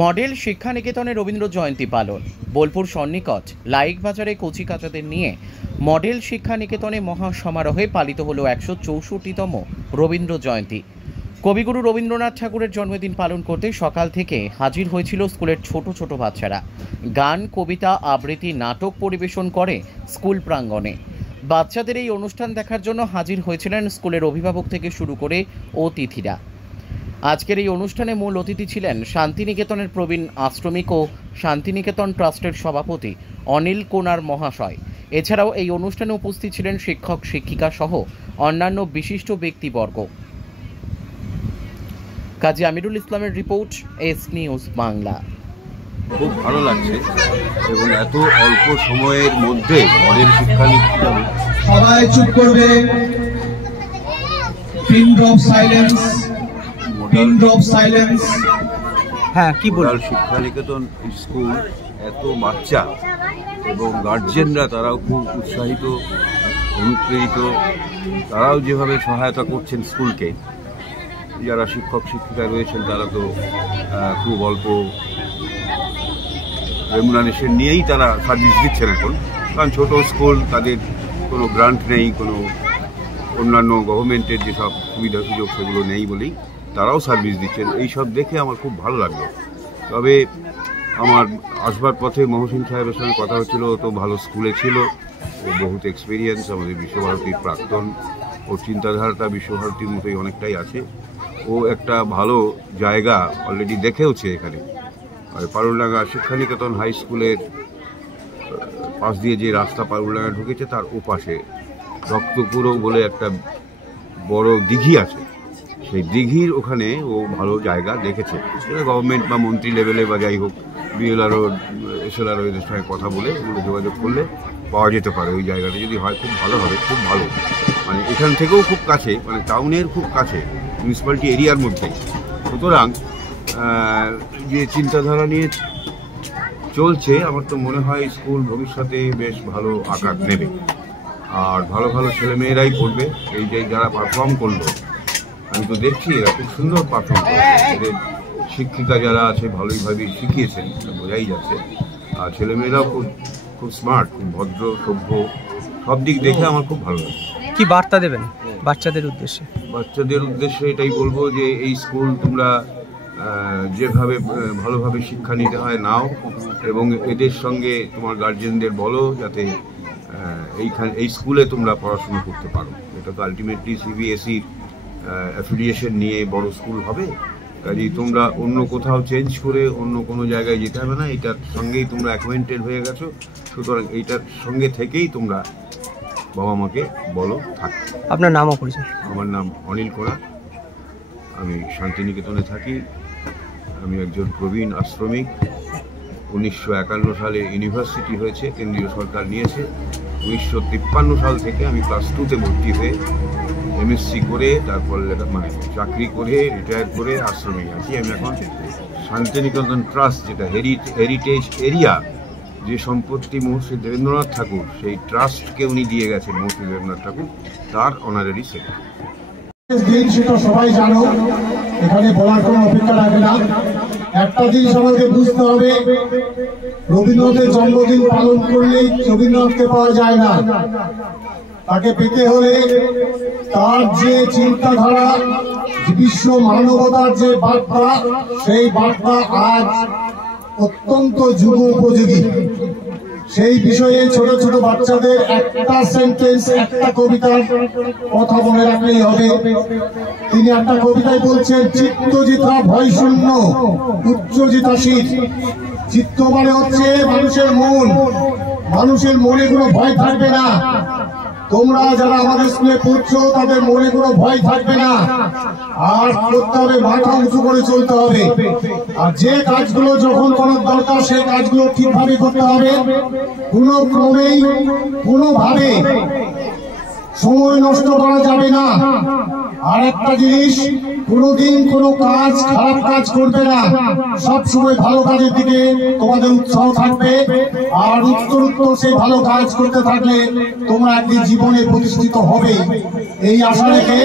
Model শিক্ষা নিকেতনে রবীন্দ্র জয়ন্তী পালন। Bolpur সন্নিকট like বাজারে কচিকাচাদের নিয়ে মডেল শিক্ষা নিকেতনে মহা সমারোহে পালিত হলো 164তম রবীন্দ্র জয়ন্তী। কবিগুরু রবীন্দ্রনাথ ঠাকুরের জন্মদিন পালন করতে সকাল থেকে হাজির হয়েছিল স্কুলের ছোট ছোট বাচ্চারা। গান, কবিতা, আবৃত্তি, নাটক পরিবেশন করে স্কুল প্রাঙ্গণে। বাচ্চাদের এই অনুষ্ঠান দেখার জন্য হাজির হয়েছিলেন স্কুলের অভিভাবক থেকে শুরু করে অতিথিরা। আজকের এই অনুষ্ঠানে মূল অতিথি ছিলেন শান্তিনিকেতনের প্রবীণ আশ্রমিক ও শান্তিনিকেতন ট্রাস্টের সভাপতি অনিল কোনার মহাশয়। এছাড়াও এই অনুষ্ঠানে উপস্থিত ছিলেন শিক্ষক, শিক্ষিকা সহ অন্যান্য বিশিষ্ট ব্যক্তিবর্গ। কাজী আমিরুল ইসলামের রিপোর্ট, এস নিউজ বাংলা। খুব ভালো লাগছে এবং এত অল্প সময়ের মধ্যে মডেল শিক্ষা নিকেতনে সবাই চুপ করবে। Pin drop silence, pin drop silence. হ্যাঁ, কি বল? শিক্ষা নিকেতন স্কুল, এত বাচ্চা এবং গার্জেনরা তারাও খুব উৎসাহিত, অনুপ্রেরিত। তারাও যেভাবে সহায়তা করছেন স্কুলকে, যারা শিক্ষক শিক্ষিকা রয়েছেন তারা তো খুব অল্প রেমুনারেশন নিয়েই তারা সার্ভিস দিচ্ছেন এখন। কারণ ছোট স্কুল, তাদের কোনো গ্রান্ট নেই, কোনো অন্যান্য গভর্নমেন্টের যেসব সুবিধা সুযোগ সেগুলো নেই বলেই তারাও সার্ভিস দিচ্ছেন। এইসব দেখে আমার খুব ভালো লাগলো। তবে আমার আসবার পথে মহসিন সাহেবের সঙ্গে কথা হচ্ছিল। তো ভালো স্কুলে ছিল, ও বহুত এক্সপিরিয়েন্স, আমাদের বিশ্বভারতীর প্রাক্তন। ওর চিন্তাধারাটা বিশ্বভারতীর মতোই অনেকটাই আছে। ও একটা ভালো জায়গা অলরেডি দেখেওছে এখানে। পারুলডাঙ্গা শিক্ষানিকেতন হাই স্কুলের পাশ দিয়ে যে রাস্তা পারুলডাঙ্গা ঢুকেছে তার ওপাশে রক্তপুরো বলে একটা বড় দিঘি আছে। সেই দিঘির ওখানে ও ভালো জায়গা দেখেছে। সেটা গভর্নমেন্ট বা মন্ত্রী লেভেলে বা যাই হোক, বিএলআরও এসএলআরও এদের সঙ্গে কথা বলে এগুলো যোগাযোগ করলে পাওয়া যেতে পারে। ওই জায়গাটা যদি হয় খুব ভালো হবে, খুব ভালো। মানে এখান থেকেও খুব কাছে, মানে টাউনের খুব কাছে, মিউনিসিপ্যালিটি এরিয়ার মধ্যেই। সুতরাং যে চিন্তাধারা নিয়ে চলছে, আমার তো মনে হয় স্কুল ভবিষ্যতে বেশ ভালো আকার নেবে। আর ভালো ভালো ছেলেমেয়েরাই পড়বে। এই যে যারা পারফর্ম করলো, আমি তো দেখছি এরা খুব সুন্দর পারফর্ম করে। এদের শিক্ষিকা যারা আছে ভালোইভাবে শিখিয়েছেন, বোঝাই যাচ্ছে। আর ছেলেমেয়েরাও খুব খুব স্মার্ট, খুব ভদ্র, সভ্য। সব দিক দেখে আমার খুব ভালো লাগে। কি বার্তা দেবেন বাচ্চাদের উদ্দেশ্যে? বাচ্চাদের উদ্দেশ্যে এটাই বলবো যে এই স্কুল তোমরা যেভাবে ভালোভাবে শিক্ষা নিতে হয় নাও, এবং এদের সঙ্গে তোমার গার্জেনদের বলো যাতে এই স্কুলে তোমরা পড়াশোনা করতে পারো। এটা তো আলটিমেটলি সিবিএসইর অ্যাফিলিয়েশন নিয়ে বড় স্কুল হবে। কাজেই তোমরা অন্য কোথাও চেঞ্জ করে অন্য কোনো জায়গায় যেতে হবে না। এটার সঙ্গেই তোমরা অ্যাকোয়েন্টেড হয়ে গেছো। সুতরাং এইটার সঙ্গে থেকেই তোমরা বাবা মাকে বলো থাকতে। আপনার নাম ও পরিচয়? আমার নাম অনিল কোরা, আমি শান্তিনিকেতনে থাকি। আমি একজন প্রবীণ আশ্রমিক। 1951 সালে ইউনিভার্সিটি হয়েছে, কেন্দ্রীয় সরকার নিয়েছে। 1953 সাল থেকে আমি ক্লাস 2তে ভর্তি হয়ে এমএসসি করে তারপর চাকরি করে রিটায়ার করে আশ্রমে আছি। আমি এখন শান্তিনিকেতন ট্রাস্ট, যেটা হেরিটেজ এরিয়া, যে সম্পত্তি মহর্ষি দেবেন্দ্রনাথ ঠাকুর, সেই ট্রাস্টকে উনি দিয়ে গেছেন মহর্ষি দেবেন্দ্রনাথ ঠাকুর, তার অনারারি সেক্রেটারি। সেটা সবাই জানো, এখানে বলার কোনো অপেক্ষা রাখে না। একটা জিনিস আমাকে বুঝতে হবে, রবীন্দ্রনাথের জন্মদিন পালন করলেই রবীন্দ্রনাথকে পাওয়া যায় না। তাকে পেতে হলে তার যে চিন্তাধারা, বিশ্ব মানবতার যে বার্তা, সেই বার্তা আজ অত্যন্ত যুগ উপযোগী। সেই বিষয়ে ছোট ছোট বাচ্চাদের একটা সেন্টেন্স, একটা কবিতার কথা মনে রাখলেই হবে। তিনি একটা কবিতায় বলছেন, চিত্তজিতা ভয় শূন্য, উচ্চজিতাশীল। চিত্ত মানে হচ্ছে মানুষের মন। মানুষের মনে কোনো ভয় থাকবে না। তোমরা যারা আমাদের স্কুলে পড়ছো, তাদের মনে কোনো ভয় থাকবে না। আর করতে হবে, মাথা উঁচু করে চলতে হবে। আর যে কাজগুলো যখন করার দরকার, সেই কাজগুলো ঠিকভাবে করতে হবে। কোনো ক্রমেই কোনোভাবে সময় নষ্ট করা যাবে না। আর একটা জিনিস, কোনোদিন কোনো কাজ, খারাপ কাজ করবে না। সব সময় ভালো কাজের দিকে তোমাদের উৎসাহ থাকবে। আর উত্তরোত্তর সেই ভালো কাজ করতে থাকলে তোমরা একদিন জীবনে প্রতিষ্ঠিত হবে, এই আশা রেখে।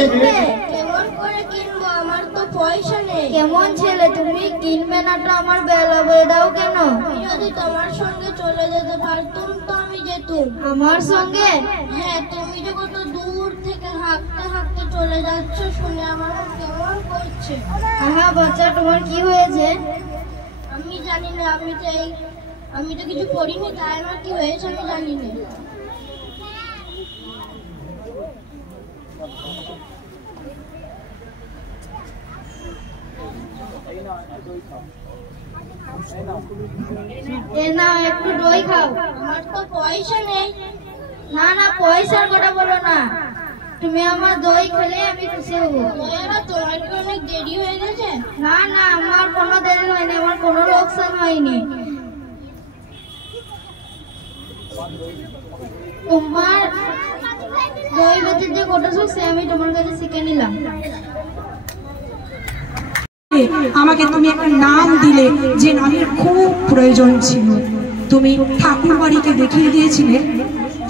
কেমন করে কিনবো, আমার তো পয়সা নেই। কেমন ছেলে তুমি, কিনবে না তো আমার বেলা বলে দাও কেন? যদি তোমার সঙ্গে চলে যেতে পারতুম তো আমি যেতুম। আমার সঙ্গে? হ্যাঁ, তুমি যে কত দূর থেকে হাঁটতে হাঁটতে চলে যাচ্ছ শুনে আমার কেমন করছে। হ্যাঁ বাচ্চা, তোমার কি হয়েছে? আমি জানি না, আমি তো কিছু করিনি, তাই আমার কি হয়েছে আমি জানি না। একটু দই খাও। আমার তো পয়সা নেই। না না, পয়সার কথা বলো না, তুমি আমার দই খেলে আমি খুশি হবো। তোমার কি অনেক দেরি হয়ে গেছে? না না, আমার কোনো দেরি হয়নি, আমার কোনো লোকসান হয়নি। তোমার দই বেচে যে কটা সুখ সে আমি তোমার কাছে শিখে নিলাম। আমাকে তুমি একটা নাম দিলে যে নামের খুব প্রয়োজন ছিল। তুমি ঠাকুর বাড়িকে দেখিয়ে দিয়েছিলে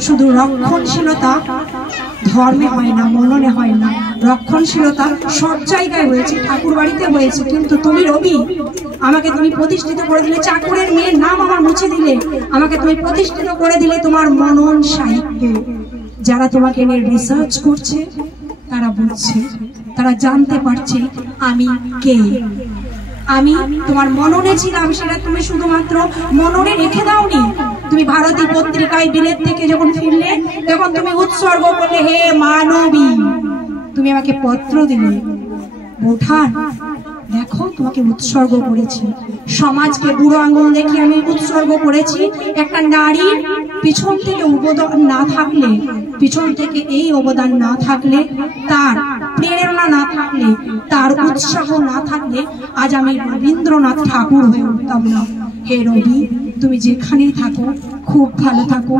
শুধু রক্ষণশীলতা ধর্মে হয় না, মননে হয় না, রক্ষণশীলতা সব জায়গায় হয়েছে, ঠাকুর বাড়িতে হয়েছে। কিন্তু তুমি রবি, আমাকে তুমি প্রতিষ্ঠিত করে দিলে, চাকরের মেয়ের নাম আমার মুছে দিলে, আমাকে তুমি প্রতিষ্ঠিত করে দিলে তোমার মনন সাহিত্যে। যারা তোমাকে নিয়ে রিসার্চ করছে তারা বুঝছে, তারা জানতে পারছে আমি কে। আমি তোমার মননে ছিলাম, সেটা তুমি শুধুমাত্র মননে রেখে দাওনি। তুমি ভারতী পত্রিকায় বিলেত থেকে যখন ফিরলে তখন তুমি উৎসর্গ করলে, হে মানবী। তুমি আমাকে পত্র দিলে, বোঠান দেখো তোমাকে উৎসর্গ করেছি। সমাজকে বুড়ো আঙুল দেখে আমি উৎসর্গ করেছি। একটা নারীর পিছন থেকে অবদান না থাকলে, পিছন থেকে এই অবদান না থাকলে, তার প্রেরণা না থাকলে, তার উৎসাহ না থাকলে আজ আমি রবীন্দ্রনাথ ঠাকুর হয়ে উঠতাম না। হে রবি, তুমি যেখানেই থাকো খুব ভালো থাকো।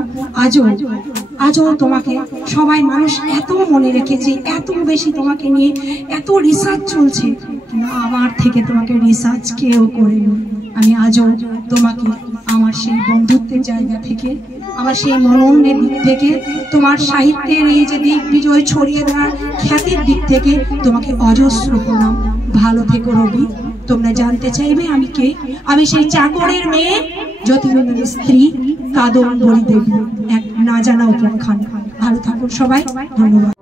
আজও তোমাকে সবাই মানুষ এত মনে রেখেছে, এত বেশি তোমাকে নিয়ে এত রিসার্চ চলছে, কিন্তু আমার থেকে তোমাকে রিসার্চ কেউ করেনি। আমি আজও তোমাকে আমার সেই বন্ধুত্বের জায়গা থেকে, আমার সেই মননের দিক থেকে, তোমার সাহিত্যের এই যে দিক বিজয় ছড়িয়ে দেওয়ার খ্যাতির দিক থেকে তোমাকে অজস্র প্রণাম। ভালো থেকো রবি। তোমরা জানতে চাইবে আমি কে? আমি সেই চাকরের মেয়ে, যতীন্দ্রের স্ত্রী, কাদম্বরী দেবী, এক না জানা উপাখ্যান। ভালো থাকুন সবাই, ধন্যবাদ।